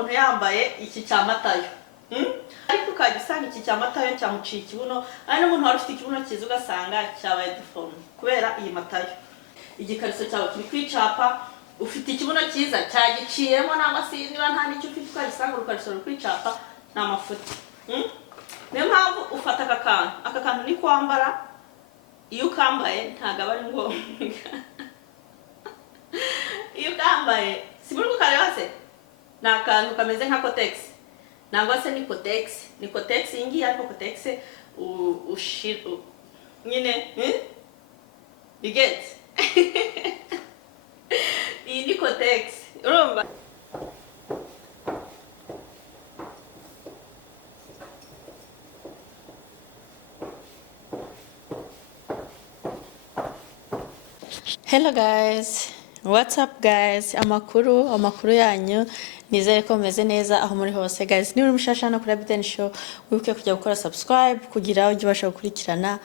umuntu yambaye iki cyamatayo ariko ukajya usanga iki cyamatayo cyamuciye ikibuno ari n'umuntu wari ufite ikibuno cyiza ugasanga cyabaye deforme kubera iyi matayo. Igikariso cyawe kiri kwicapa ufite ikibuno cyiza cyagiciyemo nangwa se niba nta nicyo ufite ukagisanga urukariso ruri kwicapa nta mafuti. Niyo mpamvu ufata aka kantu ni kwambara iyo ukambaye ntago aba ari ngombwa iyo ukambaye si muri kukareba se ni akantu kameze nka kotex nangwa se ni kotex iyi ngiyi ariko kotex nyine you get iyi ni kotex urumva. Hello guys, what's up guys? Amakuru yanyu nizere ko meze neza aho muri hose guys. Niba mushasha no kuri Abiden Show wibuke kujya gukora subscribe kugira ujye ubasha gukurikirana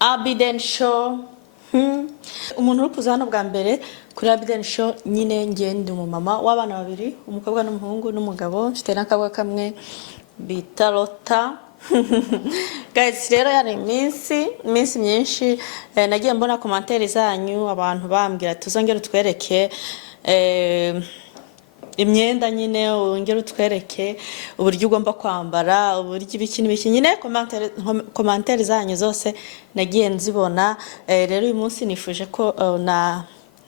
Abiden Show. Umuntu uri kuza hano bwa mbere kuri Abiden Show nyine ngende umumama w'abana babiri, umukobwa n'umuhungu n'umugabo, mfite n'akabwa kamwe bita Lota. Guys, rero yari iminsi myinshi nagiye mbona commentaire zanyu abantu bambwira tuzongera utwereke imyenda nyine ongera utwereke uburyo ugomba kwambara uburyo ibiki n'ibiki nyine commentaire zanyu zose nagiye nzibona. Rero uyu munsi nifuje ko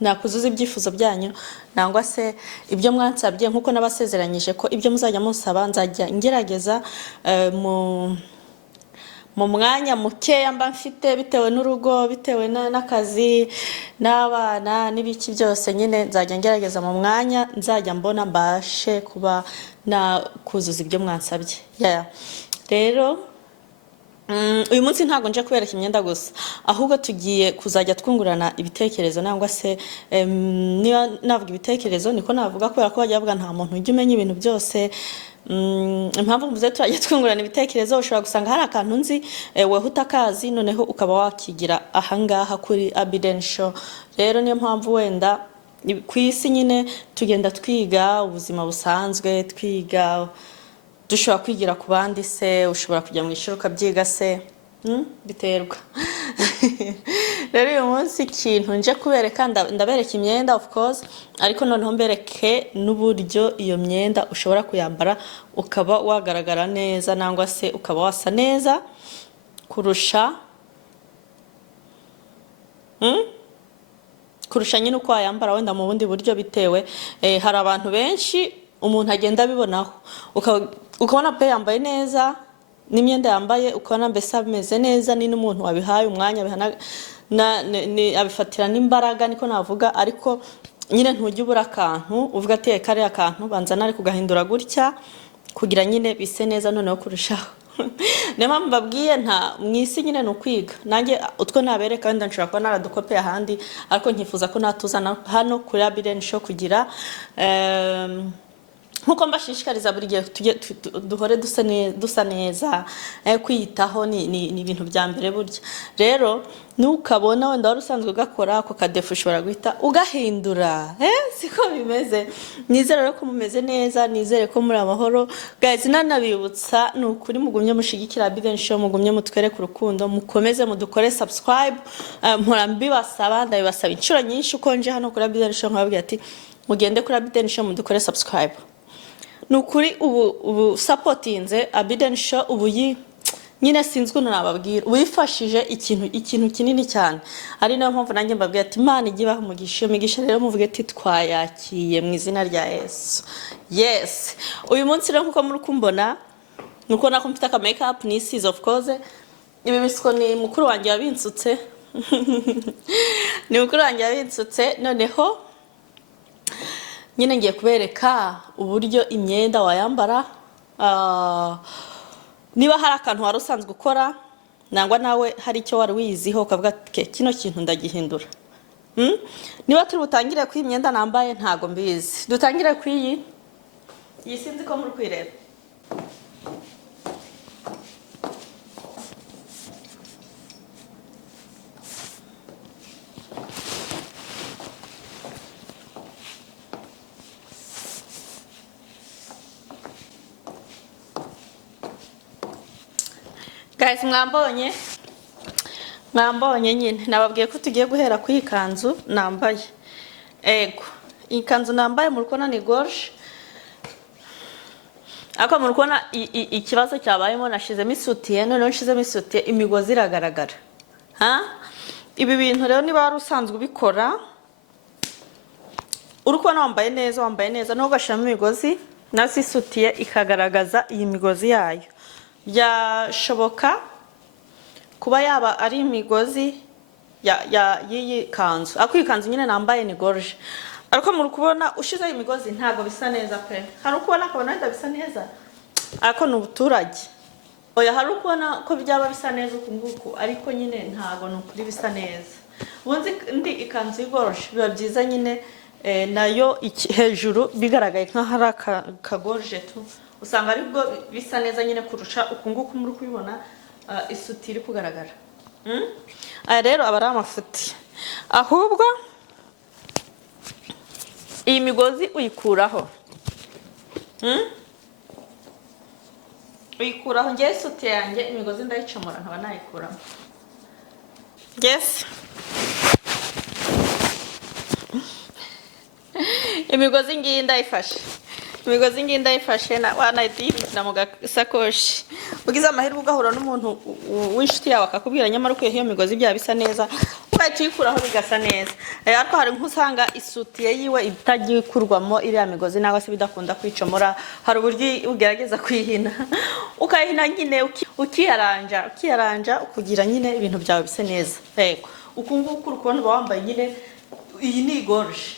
nakuzuza ibyifuzo byanyu nangwa se ibyo mwansabye nkuko nabasezeranyije ko ibyo muzajya musaba nzajya ngerageza mu mwanya mukeya mba mfite bitewe n'urugo bitewe n'akazi n'abana n'ibiki byose nyine nzajya ngerageza mu mwanya nzajya mbona mbashe kuba nakuzuza ibyo mwansabye. Rero uyu munsi ntago nje kubereka imyenda gusa ahubwo tugiye kuzajya twungurana ibitekerezo nangwa se niba navuga ibitekerezo niko navuga kubera ko bajya bavuga nta muntu ujya umenya ibintu byose. Impamvu mvuze turajya twungurana ibitekerezo ushobora gusanga hari akantu nzi wewe utakazi noneho ukaba wakigira ahangaha kuri Abiden Show. Rero niyo mpamvu wenda ku isi nyine tugenda twiga ubuzima busanzwe twiga dushobora kwigira ku bandi se ushobora kujya mu ishuri ukabyiga se biterwa. Rero uyu munsi ikintu nje kubereka ndabereka imyenda of course ariko noneho mbereke n'uburyo iyo myenda ushobora kuyambara ukaba wagaragara neza nangwa se ukaba wasa neza kurusha nyine uko wayambara wenda mu bundi buryo bitewe hari abantu benshi umuntu agenda bibonaho ukabona pe yambaye neza n'imyenda yambaye ukabona mbese ameze neza ni n'umuntu wabihaye umwanya abifatira n'imbaraga niko navuga ariko nyine ntujye ubura akantu uvuga ati kare akantu banza nari kugahindura gutya kugira nyine bise neza noneho kurushaho. Niyo mpamvu mbabwiye nta mwisi nyine n'ukwiga nanjye utwo nabereka wenda nshobora kuba naradukopeye ahandi ariko nkifuza ko natuzana hano kuri Abiden Show kugira nkuko mbashishikariza buri gihe duhore dusa neza kwiyitaho ni ibintu bya mbere burya. Rero nukabona wenda wari usanzwe ugakora ako kadefu ushobora guhita ugahindura siko bimeze. Nizere ko mumeze neza, nizere ko muri amahoro guys. Nanabibutsa ni ukuri mugumye mushigikira Abiden Show, mugumye mutwereke urukundo, mukomeze mudukore subscribe. Mpora mbibasaba ndabibasaba inshuro nyinshi uko nje hano kuri Abiden Show nkababwira ati mugende kuri Abiden Show mudukore subscribe. Nukuri ubu supportinze Abiden Show ubu nyine sinzwe nababwira wifashije ikintu kinini cyane ari nayo mpamvu nanjye mbabwira ati Imana igibaho umugisha rero muvuge ati twayakiye mu izina rya Yesu. Yes, uyu munsi rero nkuko muri kumbona nuko nako mfite aka makeup nisize of course ibi bisiko ni mukuru wanjye yabinsutse noneho nyine ngiye kubereka uburyo imyenda wayambara niba hari akantu wari usanzwe ukora nangwa nawe hari icyo wari wiyiziho ukavuga kino kintu ndagihindura. Niba turi butangire ku imyenda nambaye ntago mbizi dutangire ku iyi sinzi ko muri kwireba. guys, mwambonye nyine nababwiye ko tugiye guhera ku ikanzu nambaye. Ego ikanzu nambaye muri kona ni gorge, ako muri kona ikibazo cyabayemo nashizemo isutiye, none nshizemo isutiye imigozi iragaragara. Ibi bintu rero niba wari usanzwe ubikora urukona wambaye neza no gashamo imigozi nasi isutiye ikagaragaza iyi migozi yayo, byashoboka kuba yaba ari imigozi y'iyi kanzu. Ako ikanzu nyine nambaye ni gorge, ariko muri kubona ushize imigozi ntago bisa neza pe. Hari ukubona akabona wenda bisa neza, ariko ni ubuturage. Oya, hari ukubona ko byaba bisa neza ukunguku, ariko nyine ntago ni ukuri bisa neza. Bunzi ndi ikanzu y'igorge biba byiza nyine nayo hejuru bigaragaye nka hari akagorge tu, usanga aribwo bisa neza nyine kurusha ukunguku muri kubibona isuti iri kugaragara. Aya rero aba ari amafuti, ahubwo iyi migozi uyikuraho. Uyikuraho. Ngiye isuti yanjye imigozi ndayicomora nkaba nayikuramo. Yes. Imigozi ngiye ndayifashe na wanayidibira mu gasakoshi. Ugize amahirwe ugahura n'umuntu w'inshuti yawe akakubwira nyamara uko iyo migozi bya bisa neza, ukayikuraho bigasa neza. Ariko hari nk'usanga isuti yiwe itagikurwamo iriya migozi nawe se bidakunda kwicomora, hari uburyo ugerageza kwihina ukayihina nyine ukiyaranja kugira nyine ibintu byawe bise neza. Yego uku nguku urukubona wambaye nyine iyi ni gorge.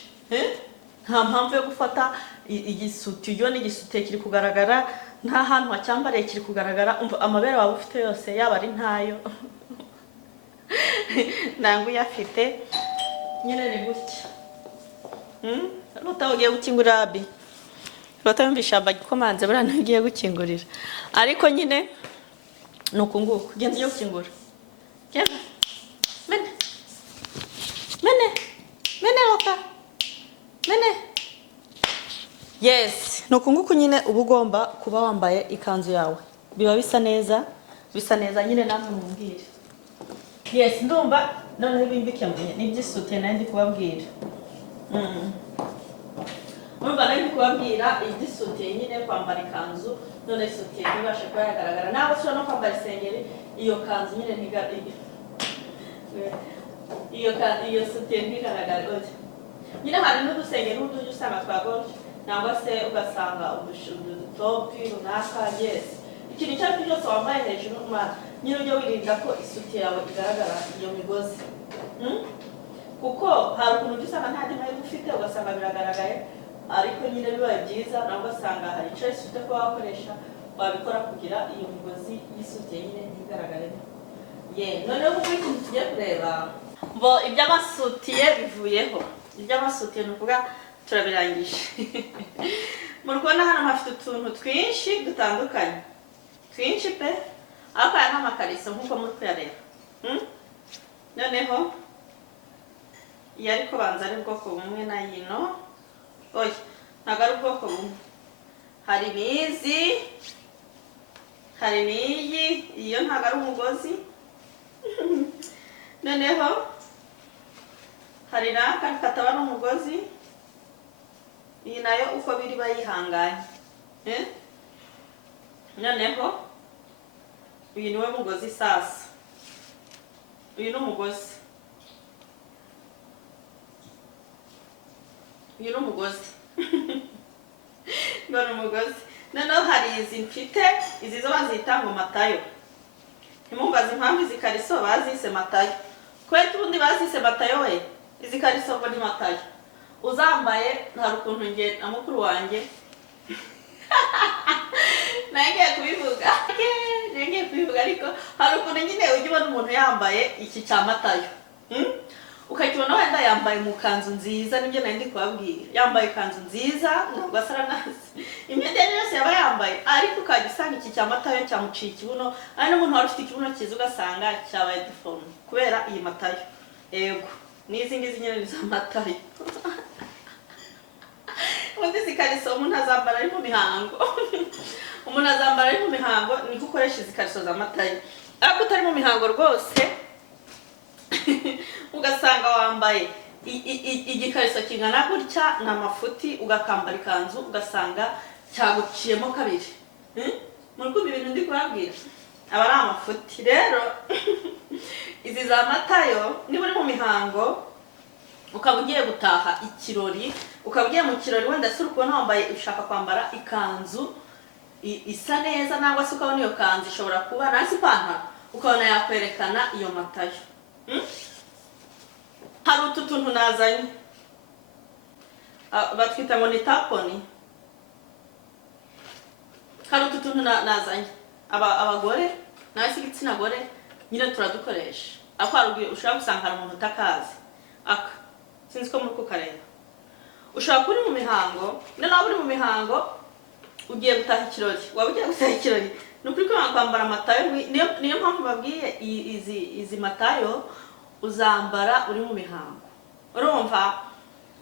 Nta mpamvu yo gufata igisuti, yo ni igisuti kiri kugaragara, nta hantu hacyambariye kiri kugaragara. Amabere waba ufite yose yaba ari ntayo nangu yafite nyine ni gutya. Ugiye gukingurira abi, yumvisha bagikomanze buriya ntigiye gukingurira, ariko nyine ni uku nguku. Genda ujye gukingura, genda mene loka mene. Yes, ni uku nguku nyine uba ugomba kuba wambaye ikanzu yawe, biba bisa neza nyine namwe mumbwire. Yes, ndumva noneho bimbike n'iby'isute nayo ndi kubabwira. Urumva nayo ndi kubabwira iby'isute nyine kwambara ikanzu, none isute ntibashe kuba yagaragara. Nawe ushobora no kwambara isengeri, iyo kanzu nyine ntigaragara, iyo sute ntigaragara. Nyine hari n'udusengeri n'udujya usanga twa gorge, nangwa se ugasanga udutopi runaka. Yes, ikintu icyo ari cyo cyose wambaye hejuru nyine ujye wirinda ko isuti yawe igaragara iyo migozi. Kuko hari ukuntu usanga nta ntebe ufite ugasanga biragaragaye, ariko nyine bibaye byiza nawe ugasanga hari icyo isuti ko wakoresha wabikora kugira iyo migozi y'isuti nyine ntigaragare. Noneho ubu ikintu tugiye kureba ngo iby'amasutiye bivuyeho. Iby'amasutiye ni ukuvuga turabirangije. Muri kubona hano hafite utuntu twinshi dutandukanye, twinshi pe, ariko aya ni amakariso nk'uko muri kuyareba. Noneho iyo ariko banza ari ubwoko bumwe na yino. Oya, ntabwo ari ubwoko bumwe, hari n'izi, hari n'iyi, iyo ntabwo ari umugozi. Noneho hari n'aka kataba ari umugozi, iyi nayo uko biri bayihanganye. Noneho uyu niwe mugozi sasa, uyu ni umugozi, uyu ni umugozi ngo ni umugozi. Noneho hari izi mfite, izi zo bazita ngo matayo. Ntimumbaze impamvu izi kariso bazise matayo, kubera ubundi bazise matayo we, izi kariso ngo ni matayo. Uzambaye hari ukuntu nge na mukuru wanjye nangiye kubivuga ariko hari ukuntu nyine ujya ubona umuntu yambaye iki cya matayo, ukakibona wenda yambaye mu kanzu nziza. Nibyo nari ndi kubabwira, yambaye ikanzu nziza ntabwo asara nazi, imyenda yose yaba yambaye, ariko ukajya usanga iki cya matayo cyamuciye ikibuno. Ari n'umuntu wari ufite ikibuno cyiza ugasanga cyabaye deforme kubera iyi matayo. Yego, n'izi ngizi nyine ni za matayo. Ubundi izi kariso umuntu azambara ari mu mihango, umuntu azambara ari mu mihango niko ukoresha izi kariso za matayo. ariko utari mu mihango rwose ugasanga wambaye igikariso kingana gutya n'amafuti ugakambara ikanzu ugasanga cyaguciyemo kabiri muri kumva ibintu ndi kubabwira aba ari amafuti rero izi za matayo niba uri mu mihango ukaba ugiye gutaha ikirori ukaba ugiye mu kirori wenda se uri kubona wambaye ushaka kwambara ikanzu isa neza nangwa se ukabona iyo kanzu ishobora kuba nasi ipantaro ukabona yakwerekana iyo matayo hari utu tuntu nazanye batwita ngo ni taponi hari utu tuntu nazanye abagore nasi igitsina gore nyine turadukoresha ako hari ushobora gusanga hari umuntu utakazi aka sinzi ko muri kukareba ushobora kuba uri mu mihango noneho uri mu mihango ugiye gutaha ikirori waba ugiye gutaha ikirori ni ukuri ko kwambara amatayo niyo mpamvu babwiye izi matayo uzambara uri mu mihango urumva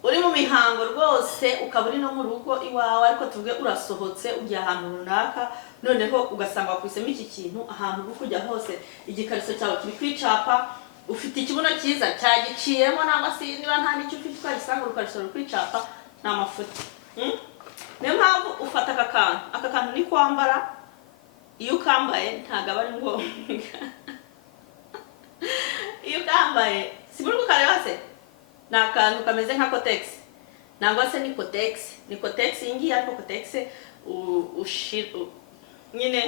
uri mu mihango rwose ukaba uri no mu rugo iwawe ariko tuvuge urasohotse ugiye ahantu runaka noneho ugasanga wakwisemo iki kintu ahantu uri kujya hose igikariso cyawe kiri kwicapa ufite ikibuno cyiza cyagiciyemo nangwa se niba nta n'icyo ufite twagisanga urukariso ruri kwicapa ni amafuti niyo mpamvu ufata aka kantu ni kwambara iyo ukambaye ntabwo aba ari ngombwa iyo ukambaye si muri kukareba se ni akantu kameze nka kotegisi nangwa se ni kotegisi iyi ngiyi ariko kotegisi nyine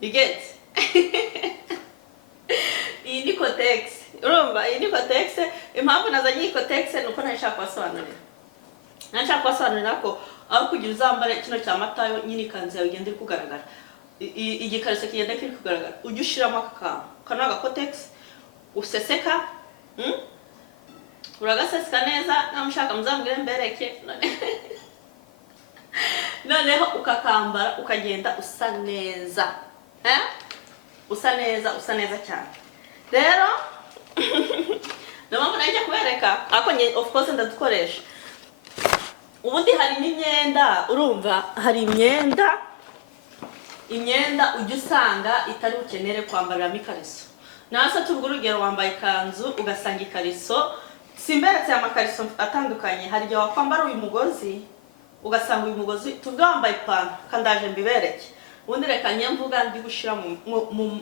bigetse iyi ni kotegisi urumva iyi ni kotegisi impamvu nazanye iyi kotegisi ni uko ntashaka kubasobanurira ko aho kugira uzambare kino cya matayo nyine ikanzu yawe igenda iri kugaragara igikariso kigenda kiri kugaragara ujye ushiramo aka kantu agakotegisi useseka uragaseseka neza namushaka muzamubwire mbereke noneho ukakambara ukagenda usa neza usa neza cyane rero ndamubona njya kubereka ariko nye of course ndadukoresha ubundi hari n'imyenda urumva hari imyenda ujya usanga itari ukenere kwambarira ikariso nase tuvuga urugero wambaye ikanzu ugasanga ikariso simberetse amakariso atandukanye hari igihe wakwambara uyu mugozi ugasanga uyu mugozi tuvuga wambaye ipantaro kandaje mbibereke ubundi reka nyemvuga ndi gushira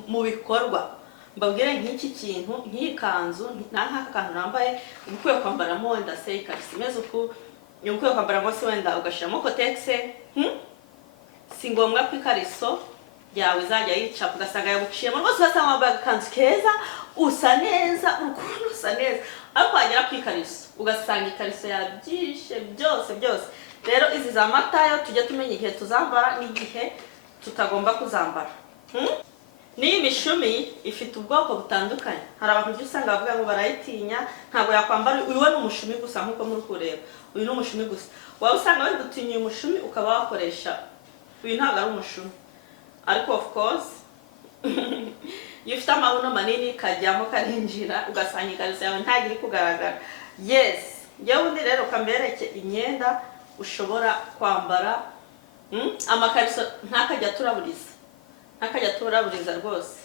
mu bikorwa mbabwire nk'iki kintu nk'iyi kanzu n'aka kantu nambaye ukwiye kwambaramo wenda se ikariso imeze uku ukwiye kwambaramo se wenda ugashiramo kotegisi si ngombwa ko ikariso yawe izajya yicapa ugasanga yaguciyemo rwose ugasanga wambaye agakanzu keza usa neza urukundo usa neza ariko wagera ku ikariso ugasanga ikariso yabyishe byose rero izi za matayo tujya tumenya igihe tuzambara n'igihe tutagomba kuzambara n'iyi mishumi ifite ubwoko butandukanye hari abantu ujya usanga bavuga ngo barayitinya ntabwo yakwambara uyu we ni umushumi gusa nk'uko muri kureba uyu ni umushumi gusa waba usanga bari gutinya uyu mushumi ukaba wakoresha uyu ntabwo ari umushumi ariko of course iyo ufite amabuno manini kajyamo karinjira ugasanga ikariso yawe ntabwo iri kugaragara yes njyewe ubundi rero kambereke imyenda ushobora kwambara amakariso ntakajya turaburiza rwose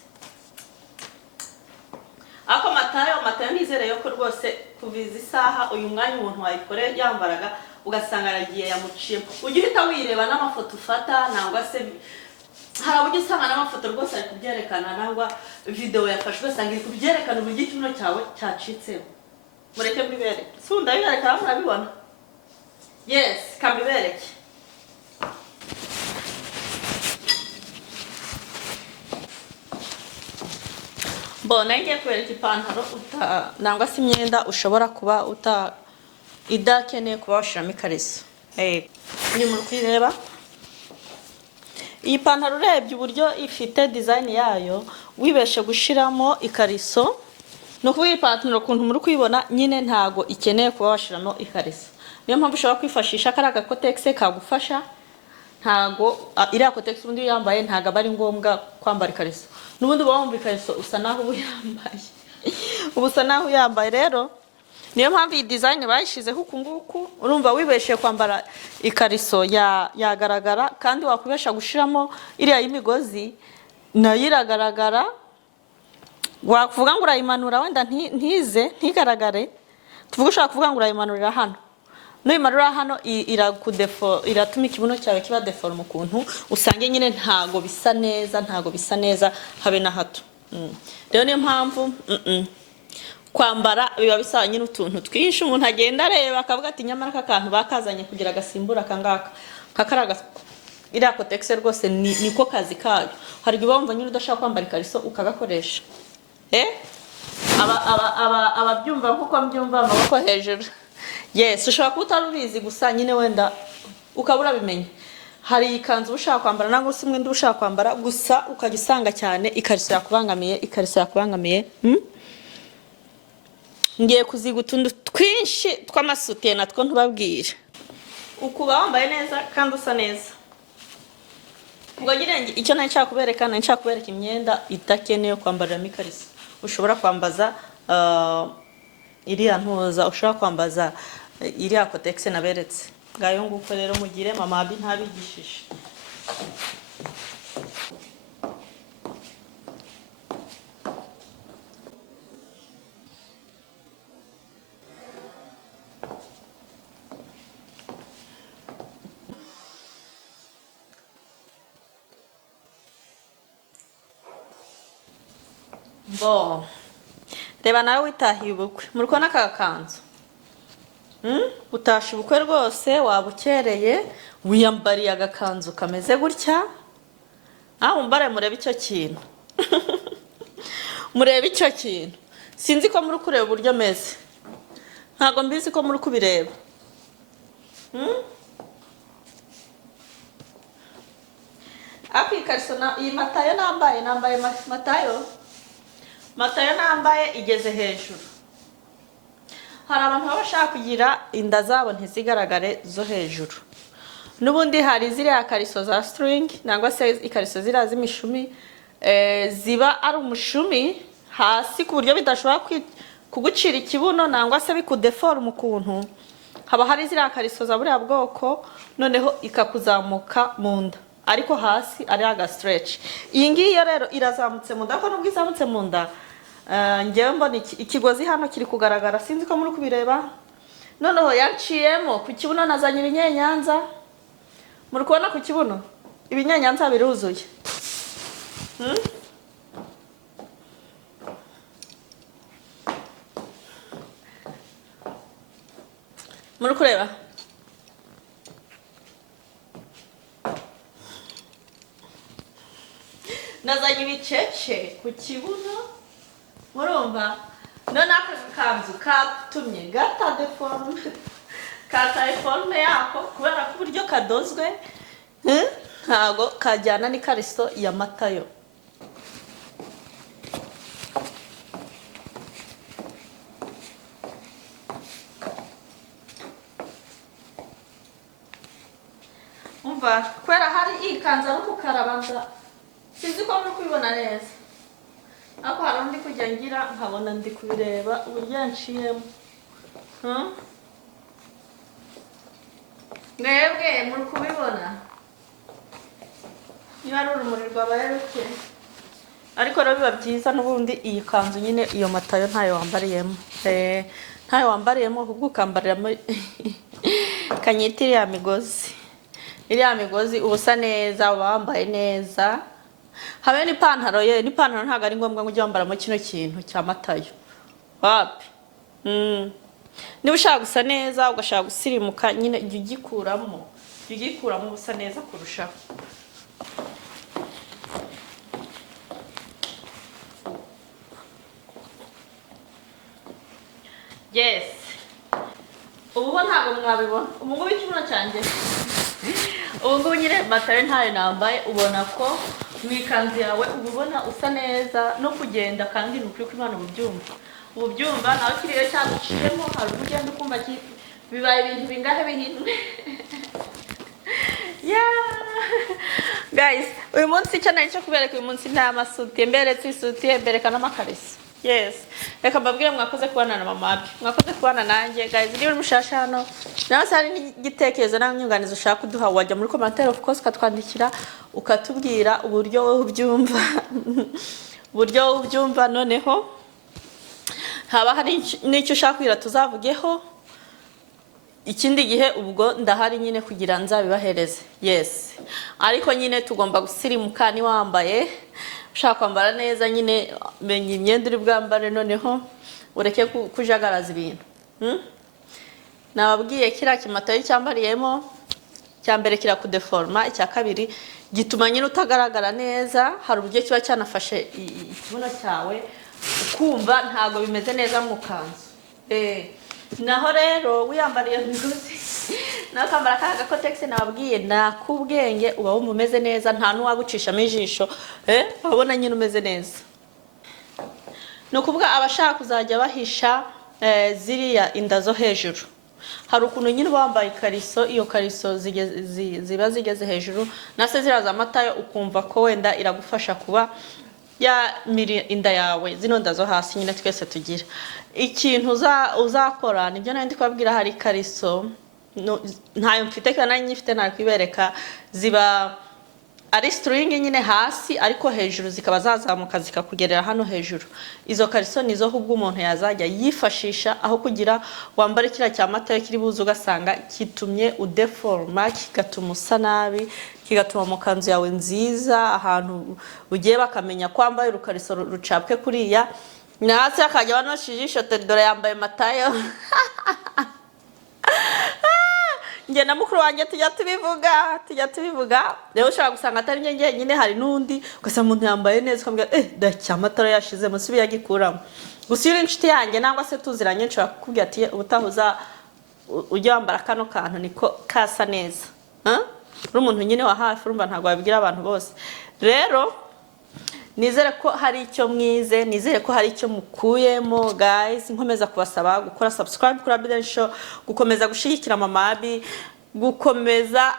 ako matayo nizereye ko rwose kuviza isaha uyu mwanya umuntu wayikore yambaraga ugasanga aragiye yamuciyemo ujye uhita wireba n'amafoto ufata nangwa se hari abo ujya usanga n'amafoto rwose ari kubyerekana nangwa video yafashwe ugasanga iri kubyerekana uburyo ikibuno cyawe cyacitsemo mureke mbibereke si ndabibereka murabibona yes kambibereke mbona ngiye kubereka ipantaro nangwa se imyenda ushobora kuba idakeneye kuba washiramo ikariso ni muri kwireba iyi pantaro urebye uburyo ifite design yayo wibeshe gushiramo ikariso no kuba iyi pantaro ukuntu muri kuyibona nyine ntago ikeneye kuba washiramo ikariso niyo mpamvu ushobora kwifashisha kari agakotegisi kagufasha ntago iriya kotegisi ubundi yambaye ntago aba ari ngombwa kwambara ikariso n'ubundi uba wumva ikariso usa naho usa naho uyambaye rero niyo mpamvu iyi design bayishizeho uku nguku urumva wibeshe kwambara ikariso yagaragara kandi wakubesha gushiramo iriya y'imigozi nayo iragaragara. Wakuvuga ngo urayimanura wenda ntigaragare, tuvuga ushaka kuvuga ngo urayimanurira hano, nuyimanura hano iratuma ikibuno cyawe kiba deforme ukuntu usange nyine ntago bisa neza habe na hato. Rero niyo mpamvu kwambara biba bisaba nyine utuntu twinshi umuntu agenda areba akavuga ati nyamara aka kantu bakazanye kugira agasimbura kangaka kakaraga iriya kotegisi rwose niko kazi kayo. Hari igihe wumva nyine udashaka kwambara ikariso ukagakoresha. Ababyumva nkuko mbyumva amaboko hejuru. Yes, ushobora kuba utarubizi gusa nyine wenda ukabura bimenye. Hari ikanzu ushaka kwambara nangwa se umwenda ushaka kwambara gusa ukajya usanga cyane ikariso yakubangamiye. Ngiye kuziga utuntu twinshi tw'amasutiye natwo ntubabwire. Ukuba wambaye neza kandi usa neza. Ubwo nyine icyo nshaka kubereka imyenda idakeneye kwambarira ikariso. Ushobora kwambaza iriya ntuza, ushobora kwambaza iriya kotegisi naberetse. Ngayo nguko rero mugire mama abi ntabigishije. Reba nawe witahiye ubukwe. Muri kubona aka gakanzu? Utashe ubukwe rwose wabukereye wiyambariye agakanzu kameze gutya. Mumbare murebe icyo kintu. Murebe icyo kintu. Sinzi ko muri kureba uburyo meze. Ntago mbizi ko muri kubireba. Ikariso iyi matayo nambaye matayo nambaye igeze hejuru. Hari abantu baba bashaka kugira inda zabo ntizigaragare zo hejuru. Nubundi hari ziriya kariso za string nangwa se ikariso ziriya z'imishumi ziba ari umushumi hasi ku buryo bidashobora kugucira ikibuno nangwa se bikudeforme ukuntu. Haba hari ziriya kariso za buriya bwoko noneho ikakuzamuka mu nda ariko hasi ari aga stretch. Iyi ngiyi rero irazamutse mu nda ko nubwo izamutse mu nda ngewe mbona ikigozi hano kiri kugaragara, sinzi ko muri kubireba. Noneho yaciyemo ku kibuno nazanye ibinyenyanza. Muri kubona ku kibuno ibinyenyanza biruzuye. Muri kureba? Nazanye ibicece ku kibuno. Murumva? None aka kanzu katumye gata deforme. Kata deforme yako kubera ko uburyo kadozwe ntago kajyana n'ikariso ya matayo. Umva kwera hari ikanza n'ukukarabanza. Sinzi ko muri kubibona neza. Ako hari undi kujya ngira nkabona ndi kubireba uburyo nciyemo. Mwebwe muri kubibona? Niba ari urumuri rwabaye ruke. Ariko rero biba byiza n'ubundi iyi kanzu nyine iyo matayo ntayo wambariyemo. Ntayo wambariyemo ahubwo ukambariramo kanyitiri ya migozi. Iriya migozi ubusa neza wambaye neza. Habe n'ipantaro n'ipantaro ntago ari ngombwa ngo ujye wambaramo kino kintu cya matayo. Wapi? Niba ushaka gusa neza ugashaka gusirimuka nyine jya ugikuramo ubusa neza kurushaho. Yes. Ubu ntago mwabibona. Ubu ngubu ikibuno cyanjye. Ubu ngubu nyine matayo ntayo nambaye ubona ko mwikanzu yawe ubona usa neza no kugenda kandi nukuri ko Imana ububyumva nawe kiriyo cyaguciyemo hari ugenda ukumva bibaye ibintu bingahe bihinduye. Guys, uyu munsi icyo nari cyo kubereka uyu munsi nta masuti mberetse isuti mbereka n'amakariso. Yes. Reka mbabwire mwakoze kubana na mama Abi. Mwakoze kubana nanjye guys. Niba uri mushasha hano, nawe sari n'igitekerezo n'anyunganizo ushaka kuduha wajya muri commentaire of course katwandikira ukatubwira uburyo wowe ubyumva. Uburyo ubyumva noneho haba hari n'icyo ushaka kwira tuzavugeho. Ikindi gihe ubwo ndahari nyine kugira nzabibahereze. Yes. Ariko nyine tugomba gusirimuka ni wambaye ushaka kwambara neza nyine menya imyenda uri bwambare noneho ureke kujagaraza ibintu. Nababwiye kira kimatayo cyambariyemo cyambere kira kudeforma icya kabiri gituma nyine utagaragara neza hari uburyo kiba cyanafashe ikibuno cyawe ukumva ntago bimeze neza mu kanzu. Naho rero wiyambariye migozi nakambara kaga kotex nababwiye nakubwenge uba umeze neza nta nuwagucishamo ijisho abona nyine umeze neza. No kuvuga abashaka kuzajya bahisha ziriya inda zo hejuru hari ukuntu nyine bambaye ikariso iyo kariso ziba zigeze hejuru nase ziraza amatayo ukumva ko wenda iragufasha kuba ya miri inda yawe zino nda zo hasi nyine twese tugira ikintu uzakora nibyo nandi kwabwira hari kariso ntayo mfite kana nyifite nakwibereka ziba ari string nyine hasi ariko hejuru zikaba zazamuka zikakugerera hano hejuru. Izo kariso nizo hubwo umuntu yazajya yifashisha aho kugira wambare kira cya matayo kiri buzu ugasanga kitumye udeforma kigatuma usa nabi kigatuma mu kanzu yawe nziza ahantu ugiye bakamenya kwambaye urukariso rucapwe kuriya nasi akajya banashijisho dore yambaye matayo. Nge na mukuru wanjye tujya tubivuga rero ushaka gusanga atari nge nyine hari nundi ugasanga umuntu yambaye neza ukambwira ndacyamatara yashize munsi biyagikuramo gusira inshuti yanjye nangwa se tuziranye nshobora kukubwira ati ubutahuza ujye wambara kano kantu niko kasa neza uri umuntu nyine wa hafi urumva ntago wabibwira abantu bose. Rero nizere ko hari icyo mwize nizere ko hari icyo mukuyemo guys. Nkomeza kubasaba gukora subscribe kuri Bwikariso gukomeza gushigikira mama Abi gukomeza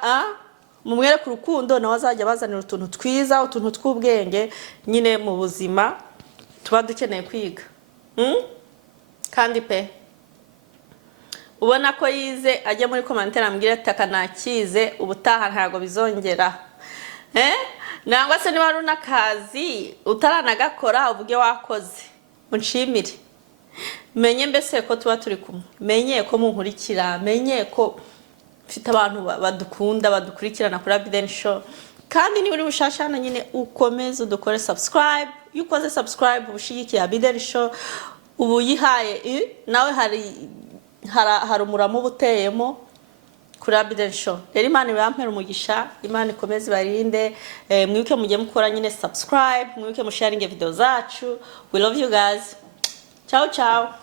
mumwere ku rukundo nawe azajya bazanira utuntu twiza utuntu tw'ubwenge nyine mu buzima tuba dukeneye kwiga. Kandi pe ubona ko yize ajye muri commentaire ambwira ati akanakize ubutaha ntago bizongera. Nangwa se niba runa kazi utaranagakora uvuge wakoze unshimire menye mbese ko tuba turi kumwe menye ko munkurikira menye ko mfite abantu badukunda badukurikirana kuri Bwikariso kandi ni uri bushashana nyine ukomeze udukore subscribe yukoze subscribe ubushigikiye Bwikariso ubu yihaye nawe hari umuramo ubuteyemo kuri Bwikariso. Rero Imana ibampera umugisha Imana ikomeze barinde mwibuke mujye mukora nyine subscribe mwibuke musharinge video zacu. We love you guys. Ciao ciao.